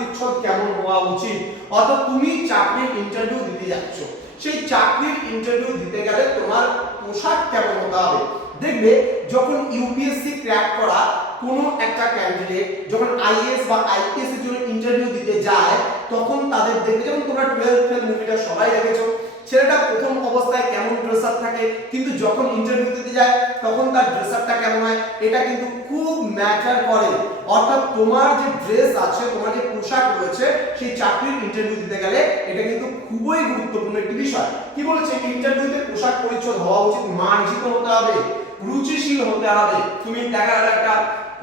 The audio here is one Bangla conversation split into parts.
পরিচ্ছদ কেমন হওয়া উচিত। অর্থাৎ তুমি চাকরির ইন্টারভিউ দিতে যাচ্ছ, সেই চাকরির ইন্টারভিউ দিতে গেলে তোমার পোশাক কেমন হতে হবে। দেখবে যখন ইউপিএসসি ক্র্যাক করা কোনো একটা ক্যান্ডিডেট যখন আইএএস বা আইপিএস এর জন্য ইন্টারভিউ দিতে যায়, তখন তাদের দেখবে, যেমন তোমরা 12th ফেল মুভিটা সবাই দেখেছো, ছেলেটা প্রথম অবস্থায় কেমন ড্রেস আপ থাকে, কিন্তু যখন ইন্টারভিউ দিতে যায় তখন তার ড্রেস আপটা কেমন হয়, এটা কিন্তু খুব ম্যাটার করে। অর্থাৎ তোমার যে ড্রেস আছে, তোমার যে পোশাক রয়েছে, সেই চাকরির ইন্টারভিউ দিতে গেলে এটা কিন্তু খুবই গুরুত্বপূর্ণ একটি বিষয়। কি বলেছে, ইন্টারভিউতে পোশাক পরিচ্ছদ হওয়া উচিত, মার্জিত হতে হবে, রুচিশীল হতে হবে। তুমি দেখা গেল একটা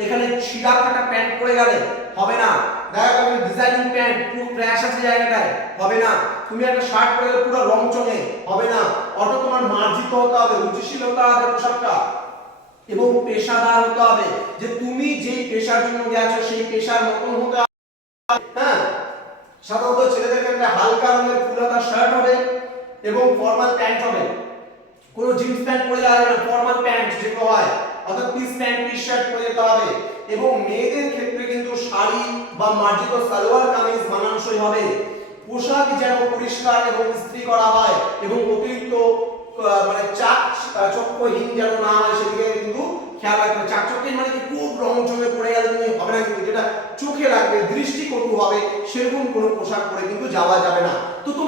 এখানে ছিঁড়া ফাটা প্যান্ট পরে গেলে হবে না, দেখা গেল ডিজাইনিং প্যান্ট পুরো ক্র্যাশ আছে জায়গাটায়, হবে না। তুমি একটা শার্ট পরে গেলে পুরো রং চঙে, হবে না। অর্থাৎ তোমার মার্জিত হতে হবে, রুচিশীল হতে হবে পোশাকটা, এবং পেশাদার হতে হবে, যে তুমি যেই পেশার জন্য গেছো সেই পেশার মতন হতে হবে। হ্যাঁ, সাধারণত ছেলেদের ক্ষেত্রে হালকা রঙের ফুলহাতা শার্ট হবে এবং ফর্মাল প্যান্ট হবে, কোনো জিন্স প্যান্ট পরে যাওয়া যাবে না, ফর্মাল প্যান্ট যেগুলো হয়, অর্থাৎ পিস প্যান্ট টি শার্ট পরে যেতে হবে। এবং মেয়েদের ক্ষেত্রে কিন্তু শাড়ি বা মার্জিত সালোয়ার কামিজ মানানসই হবে। পোশাক যেন পরিষ্কার এবং ইস্ত্রি করা হয় এবং অতিরিক্ত মানে চাকচক্যহীন যেন না হয়, সেদিকে কিন্তু খেয়াল রাখবে। চাকচক্যহীন মানে কি খুব রং চঙে পড়ে গেলে তুমি হবে না, কিন্তু যেটা চোখে লাগবে, দৃষ্টিকটু হবে, সেরকম কোনো পোশাক পরে কিন্তু যাওয়া যাবে না। তো তোমার